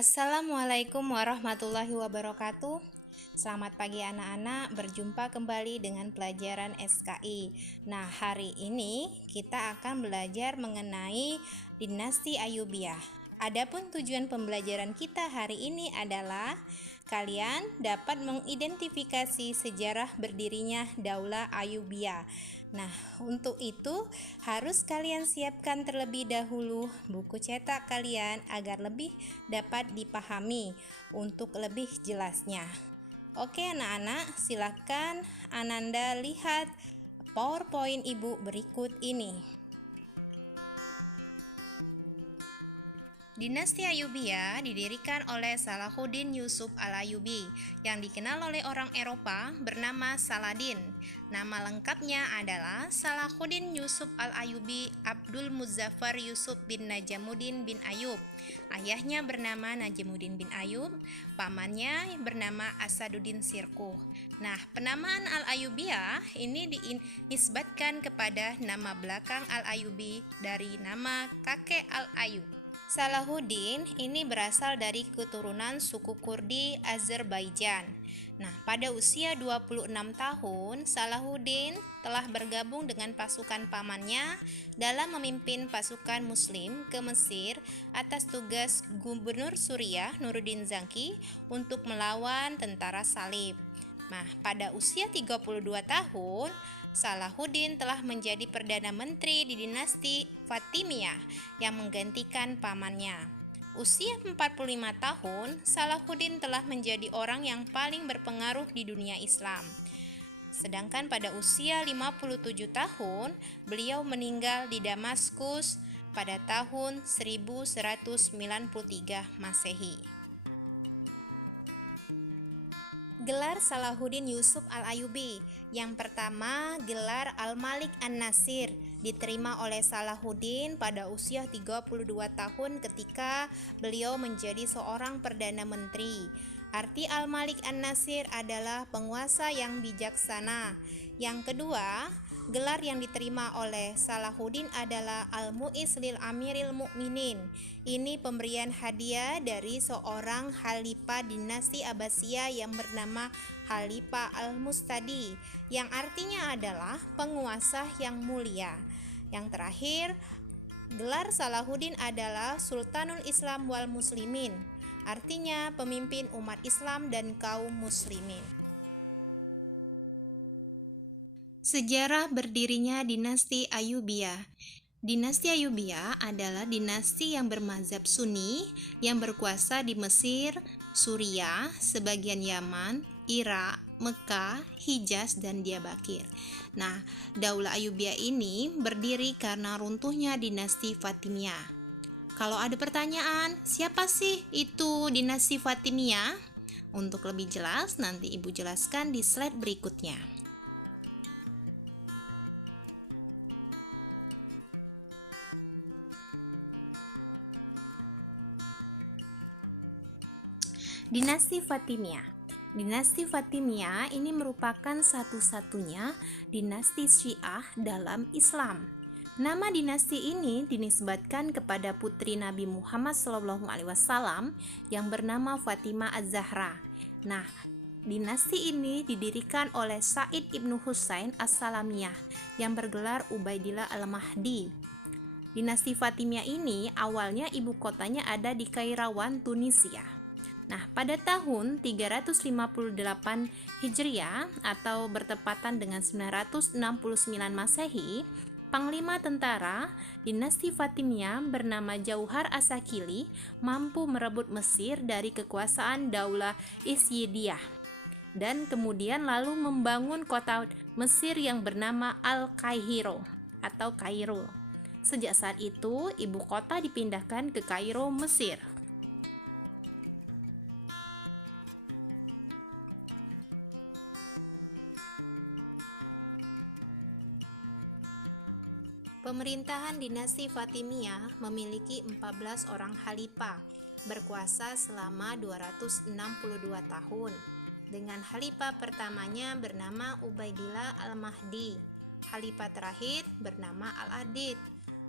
Assalamualaikum warahmatullahi wabarakatuh. Selamat pagi anak-anak, berjumpa kembali dengan pelajaran SKI. Nah, hari ini kita akan belajar mengenai dinasti Ayyubiyah. Adapun tujuan pembelajaran kita hari ini adalah kalian dapat mengidentifikasi sejarah berdirinya Daulah Ayyubiyah. Nah, untuk itu harus kalian siapkan terlebih dahulu buku cetak kalian agar lebih dapat dipahami untuk lebih jelasnya. Oke anak-anak, silakan Ananda lihat PowerPoint Ibu berikut ini. Dinasti Ayyubiyah didirikan oleh Salahuddin Yusuf al-Ayyubi yang dikenal oleh orang Eropa bernama Saladin. Nama lengkapnya adalah Salahuddin Yusuf al-Ayyubi Abdul Muzaffar Yusuf bin Najamuddin bin Ayyub. Ayahnya bernama Najamuddin bin Ayyub, pamannya bernama Asaduddin Sirkuh. Nah, penamaan Al-Ayyubiyah ini dinisbatkan kepada nama belakang Al-Ayyubi dari nama kakek Al-Ayyub. Salahuddin ini berasal dari keturunan suku Kurdi Azerbaijan. Nah, pada usia 26 tahun, Salahuddin telah bergabung dengan pasukan pamannya dalam memimpin pasukan muslim ke Mesir atas tugas Gubernur Suriah Nuruddin Zaki untuk melawan tentara Salib. Nah, pada usia 32 tahun, Salahuddin telah menjadi Perdana Menteri di dinasti Fatimiyah yang menggantikan pamannya. Usia 45 tahun, Salahuddin telah menjadi orang yang paling berpengaruh di dunia Islam. Sedangkan pada usia 57 tahun, beliau meninggal di Damaskus pada tahun 1193 Masehi. Gelar Salahuddin Yusuf al-Ayyubi. Yang pertama, gelar Al-Malik An-Nasir diterima oleh Salahuddin pada usia 32 tahun ketika beliau menjadi seorang Perdana Menteri. Arti Al-Malik An-Nasir adalah penguasa yang bijaksana. Yang kedua, gelar yang diterima oleh Salahuddin adalah Al-Mu'izz lil Amiril Mukminin. Ini pemberian hadiah dari seorang Khalifah dinasti Abbasiyah yang bernama Khalifah Al-Mustadi, yang artinya adalah penguasa yang mulia. Yang terakhir, gelar Salahuddin adalah Sultanul Islam wal Muslimin, artinya pemimpin umat Islam dan kaum muslimin. Sejarah berdirinya dinasti Ayyubiyah. Dinasti Ayyubiyah adalah dinasti yang bermazhab Sunni yang berkuasa di Mesir, Suriah, sebagian Yaman, Irak, Mekah, Hijaz, dan Diyarbakir. Nah, Daulah Ayyubiyah ini berdiri karena runtuhnya dinasti Fatimiyah. Kalau ada pertanyaan, siapa sih itu dinasti Fatimiyah? Untuk lebih jelas, nanti Ibu jelaskan di slide berikutnya. Dinasti Fatimiyah. Dinasti Fatimiyah ini merupakan satu-satunya dinasti Syiah dalam Islam. Nama dinasti ini dinisbatkan kepada putri Nabi Muhammad SAW yang bernama Fatimah Az-Zahra. Nah, dinasti ini didirikan oleh Said ibnu Husain As-Salamiyah yang bergelar Ubaidillah Al-Mahdi. Dinasti Fatimiyah ini awalnya ibu kotanya ada di Kairawan, Tunisia. Nah, pada tahun 358 Hijriah atau bertepatan dengan 969 Masehi, Panglima tentara dinasti Fatimiyah bernama Jauhar Asakili mampu merebut Mesir dari kekuasaan Daulah Isyidiyah dan kemudian lalu membangun kota Mesir yang bernama Al-Qaihiro atau Kairo. Sejak saat itu, ibu kota dipindahkan ke Kairo, Mesir. Pemerintahan dinasti Fatimiyah memiliki 14 orang khalifah, berkuasa selama 262 tahun. Dengan khalifah pertamanya bernama Ubaidillah Al-Mahdi, khalifah terakhir bernama Al-Adid.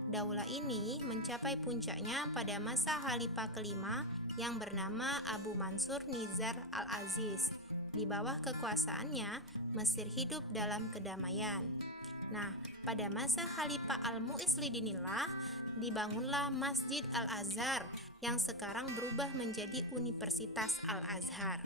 Daulah ini mencapai puncaknya pada masa khalifah kelima yang bernama Abu Mansur Nizar Al-Aziz. Di bawah kekuasaannya, Mesir hidup dalam kedamaian. Nah, pada masa Khalifah Al-Mu'izzuddinillah, dibangunlah Masjid Al-Azhar yang sekarang berubah menjadi Universitas Al-Azhar.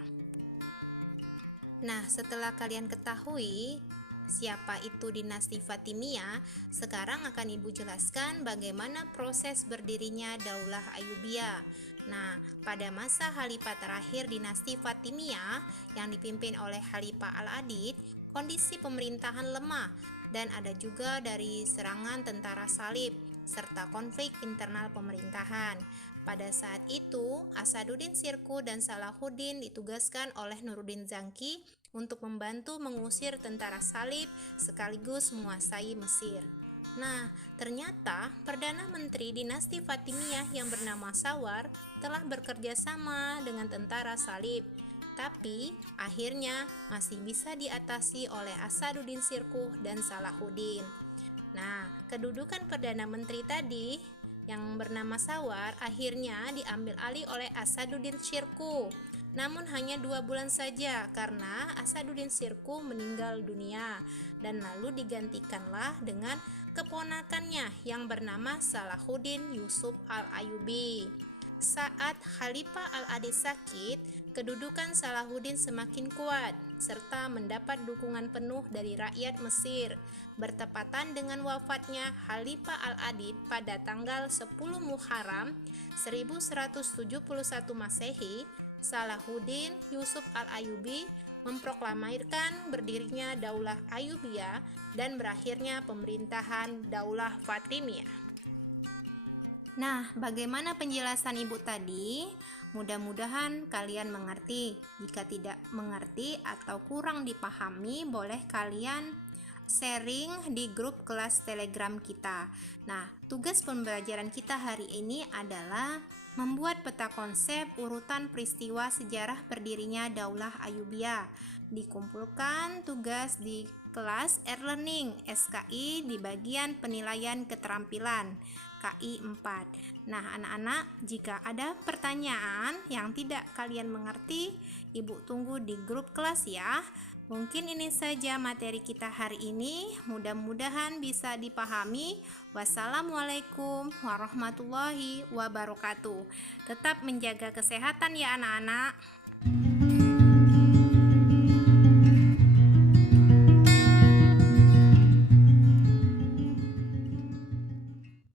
Nah, setelah kalian ketahui siapa itu dinasti Fatimiyah, sekarang akan Ibu jelaskan bagaimana proses berdirinya Daulah Ayyubiyah. Nah, pada masa Khalifah terakhir dinasti Fatimiyah yang dipimpin oleh Khalifah Al-Adid, kondisi pemerintahan lemah dan ada juga dari serangan tentara salib serta konflik internal pemerintahan. Pada saat itu, Asaduddin Shirkuh dan Salahuddin ditugaskan oleh Nuruddin Zangki untuk membantu mengusir tentara salib sekaligus menguasai Mesir. Nah, ternyata Perdana Menteri dinasti Fatimiyah yang bernama Sawar telah bekerja sama dengan tentara salib. Tapi akhirnya masih bisa diatasi oleh Asaduddin Shirkuh dan Salahuddin. Nah, kedudukan Perdana Menteri tadi yang bernama Sawar akhirnya diambil alih oleh Asaduddin Shirkuh. Namun hanya 2 bulan saja karena Asaduddin Shirkuh meninggal dunia dan lalu digantikanlah dengan keponakannya yang bernama Salahuddin Yusuf Al-Ayyubi. Saat Khalifah Al-Adid sakit, kedudukan Salahuddin semakin kuat serta mendapat dukungan penuh dari rakyat Mesir. Bertepatan dengan wafatnya Khalifah Al-Adid pada tanggal 10 Muharram 1171 Masehi, Salahuddin Yusuf Al-Ayyubi memproklamirkan berdirinya Daulah Ayyubiyah dan berakhirnya pemerintahan Daulah Fatimiyah. Nah, bagaimana penjelasan Ibu tadi? Mudah-mudahan kalian mengerti. Jika tidak mengerti atau kurang dipahami, boleh kalian sharing di grup kelas Telegram kita. Nah, tugas pembelajaran kita hari ini adalah membuat peta konsep urutan peristiwa sejarah berdirinya Daulah Ayyubiyah. Dikumpulkan tugas di kelas e-learning SKI di bagian penilaian keterampilan KI 4. Nah, anak-anak, jika ada pertanyaan yang tidak kalian mengerti, Ibu tunggu di grup kelas ya. Mungkin ini saja materi kita hari ini. Mudah-mudahan bisa dipahami. Wassalamualaikum warahmatullahi wabarakatuh. Tetap menjaga kesehatan ya anak-anak.